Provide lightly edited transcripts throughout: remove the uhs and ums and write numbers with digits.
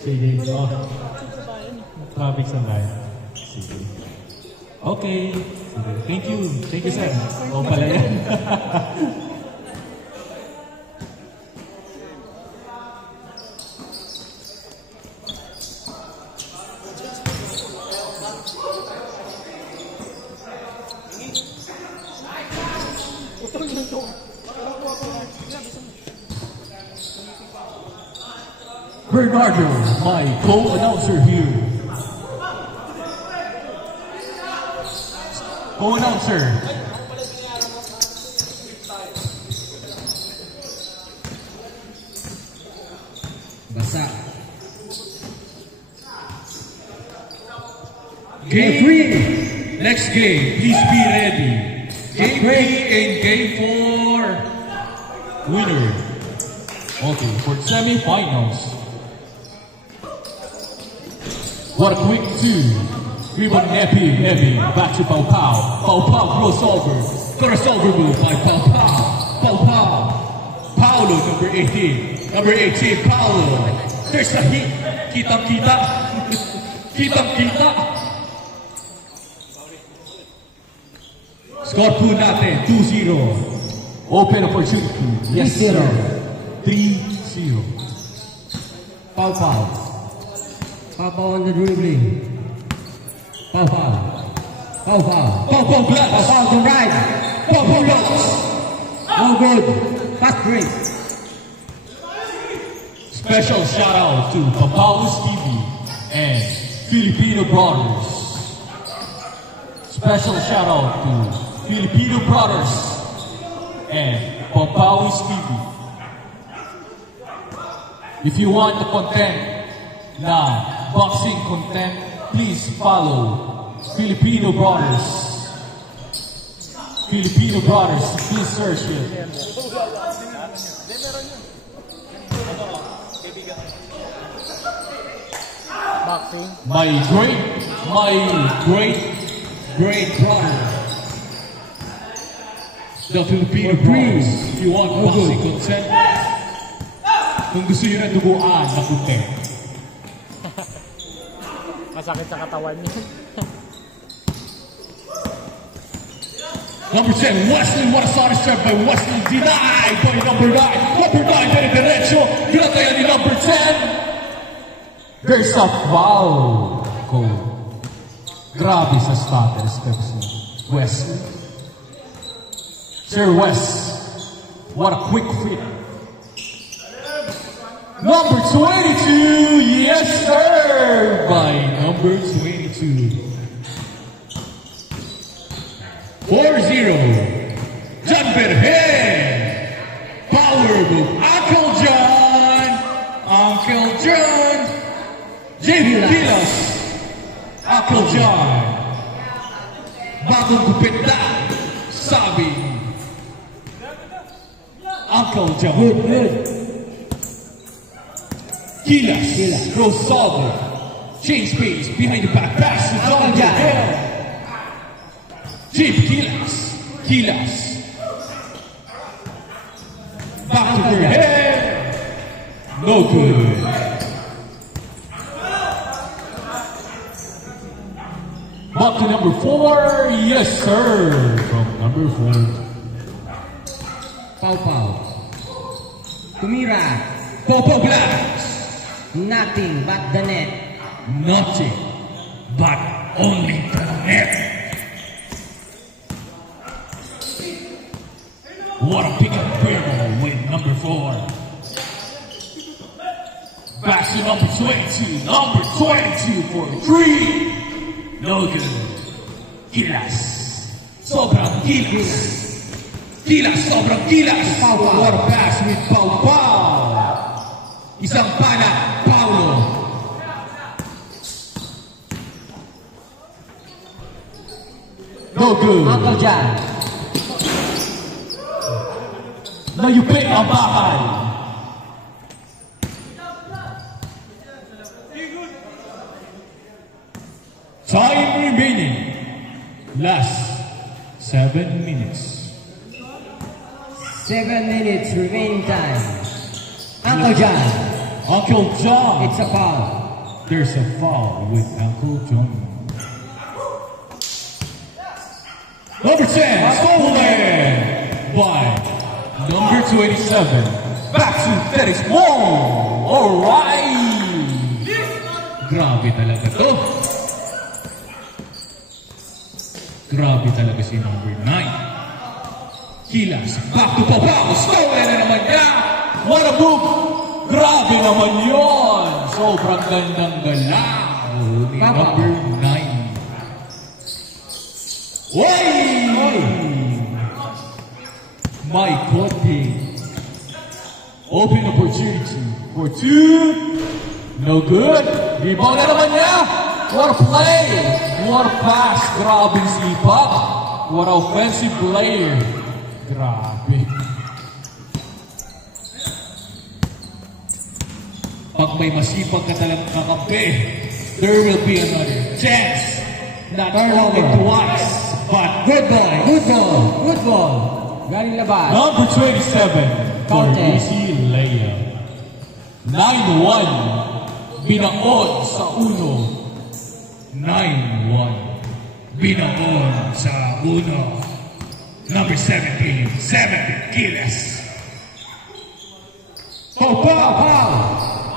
Sige, traffic sa bayan. Sige. Okay. Sige. Thank you. Thank you, sir. O pala yan. Bernardo, my co-announcer here. Co-announcer. Basa. Game 3. Next game, please be ready. Game 3 and game 4. Winner. Okay, for semi-finals. What a quick two. Ribbon heavy. Back to Pau Pau. Pau Pau crossover. Crossover move by Pau Pau. Pau Pau. Paulo, number 18. Number 18, Paulo. There's a hit. Kitang-kita. Kitang-kita. Score po natin, 2-0. Open opportunity. Yes, 3-0. 3-0. Pau Pau. Pau Pau on the dribbling. Pau Pau. Pau Pau. Pau Pau blocks. Pau Pau to right. Pau Pau blocks. No good. Fast break. Special shout out to Papawis TV and Filipino Brothers. Special shout out to Filipino Brothers and Papawis TV. If you want the content na boxing content, please follow Filipino Brothers. Filipino Brothers, please search it. Boxing. My great brother, the Filipino Brothers. If you want boxing content, kung gusto nyo na duguan na content. Masakit sa katawan niya. Number 10, Wesley. What a solid step by Wesley. Denied by number 9. Number 9, very derecho. Ginataya ni number 10. There's a foul goal. Grabe sa starter steps ni Wesley. Sir Wes, what a quick fit. Number 22, yes sir, by number 22. 4-0, John Berhen, power move, Uncle John, J.B. Pilas, Uncle John, bagong gupit na, sabi, Uncle John. Good. Gilas, crossover, change space, behind the back, pass to John Berhen. Jeep Gilas, back to Berhen, no good. Back to number 4, yes sir, from number 4. Pau Pau. Tumira. Pau Pau blocks. Nothing but the net. Nothing but only the net. What a pick up dribble with number 4. Back to number 22. Number 22 for 3. No good. Gilas. Sobrang Gilas. Sobrang Gilas. Pau Pau. What a pass with Pau Pau. Isang pana, Paulo. No good. Uncle John. Nayupit ang bahay. Time remaining. Last 7 minutes. 7 minutes remaining time. Uncle John. Uncle John. It's a foul. There's a foul with Uncle John. Number 10, stolen by number 27. Back to Dennis Wong. Alright. Grabe talaga to. Grabe talaga si number 9. Kilas. Back to Papa. Stolen na naman niya. What a move. Grabe naman yun. Sobrang gandang galaw ni number 9. Oy! My God, open opportunity for 2. No good. Rebound na naman niya. What a play. What a pass. Grabe sipak. What a offensive player. Grabe. Pag may masipag ka talagang kakampi, there will be another chance. Not only twice, but Good ball. Good ball. Good ball. Galing labas. number 27 for easy layup. 9-1. Binaon sa uno. 9-1. Binaon sa uno. Number 17. 7 Giles. Pow, pow, pow.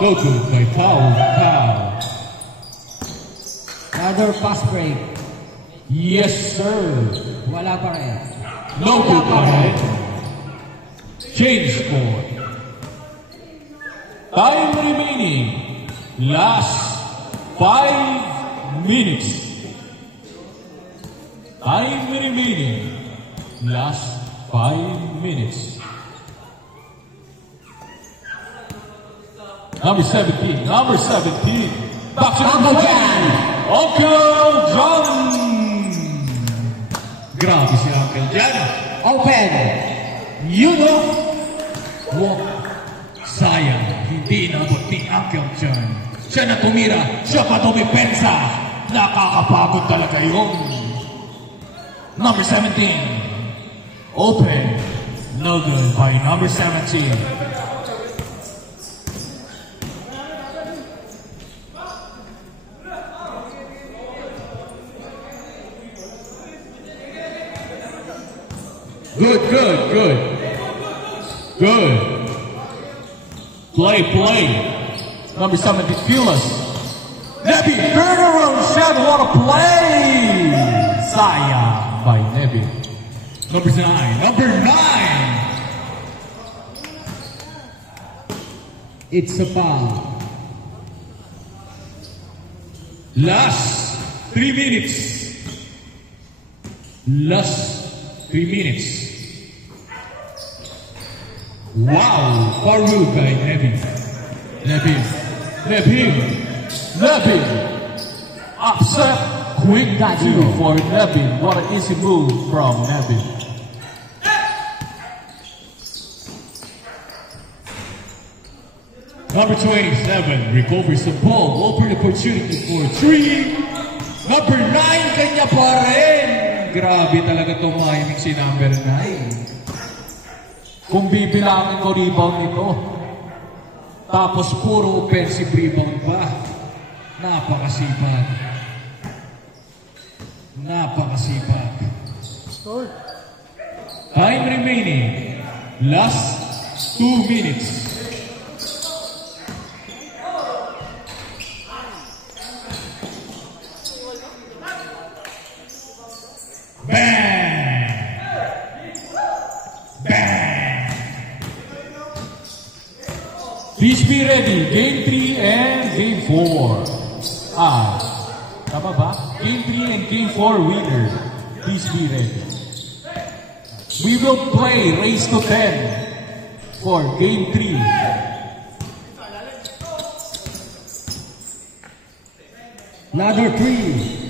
No good by Pow, pow. Another pass break. Yes, sir. Wala pa rin. No good by it. Change score. Time remaining. Last 5 minutes. Time remaining. Last 5 minutes. Number 17. Number 17. Back to Uncle John. Uncle John. Grabe si Uncle John. Open. You know. Walk. Sayang. Hindi inabot ni Uncle John. Siya na tumira. Siya pa tumipensa. Nakakapagod talaga yun. Number 17. Open. No good by number 17. Good, good, good. Good. Play, play. Number 70, Fearless. Nebi, turn around shot, what a play! Sayang by Nebi. Number 9, number 9. It's a foul. Last 3 minutes. Last 3 minutes. Wow, Farouk by Nebi. Nebi. Upset. Quick 2 for Nebi. What an easy move from Nebi. Number 27 recovers the ball. Open opportunity for 3. Number 9, kanya pa rin. Grabe talaga tumahimik si number 9. Kung bibilangin ko rebound ito, tapos puro offensive rebound pa. Napakasipag. Napakasipag. Time remaining. Last 2 minutes. Bang! Bang! Please be ready. Game 3 and Game 4. Tama ba? Game 3 and Game 4 winner. Please be ready. We will play Race to 10 for Game 3. Another 3.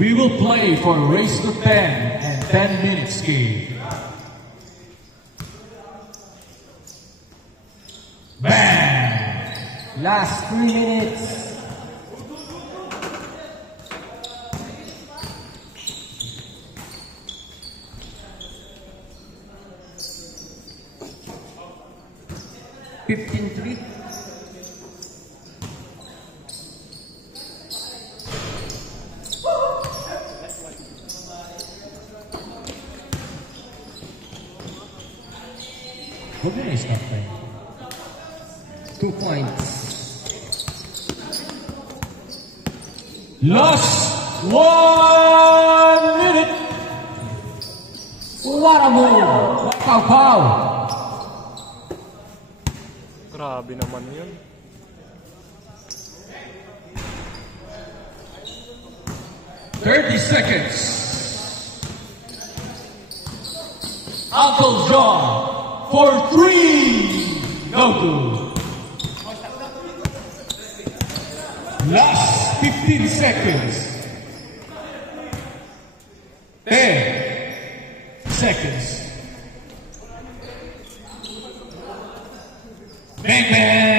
We will play for Race to 10 and 10 minutes game. Bang! Last 3 minutes. 13-3. Huwag mo na i-stop time. 2 points. Last 1 minute! What a move! Pow pow! Grabe naman yun. $30. Uncle John for 3. No good. Last 15 seconds. 10 seconds. Bang bang.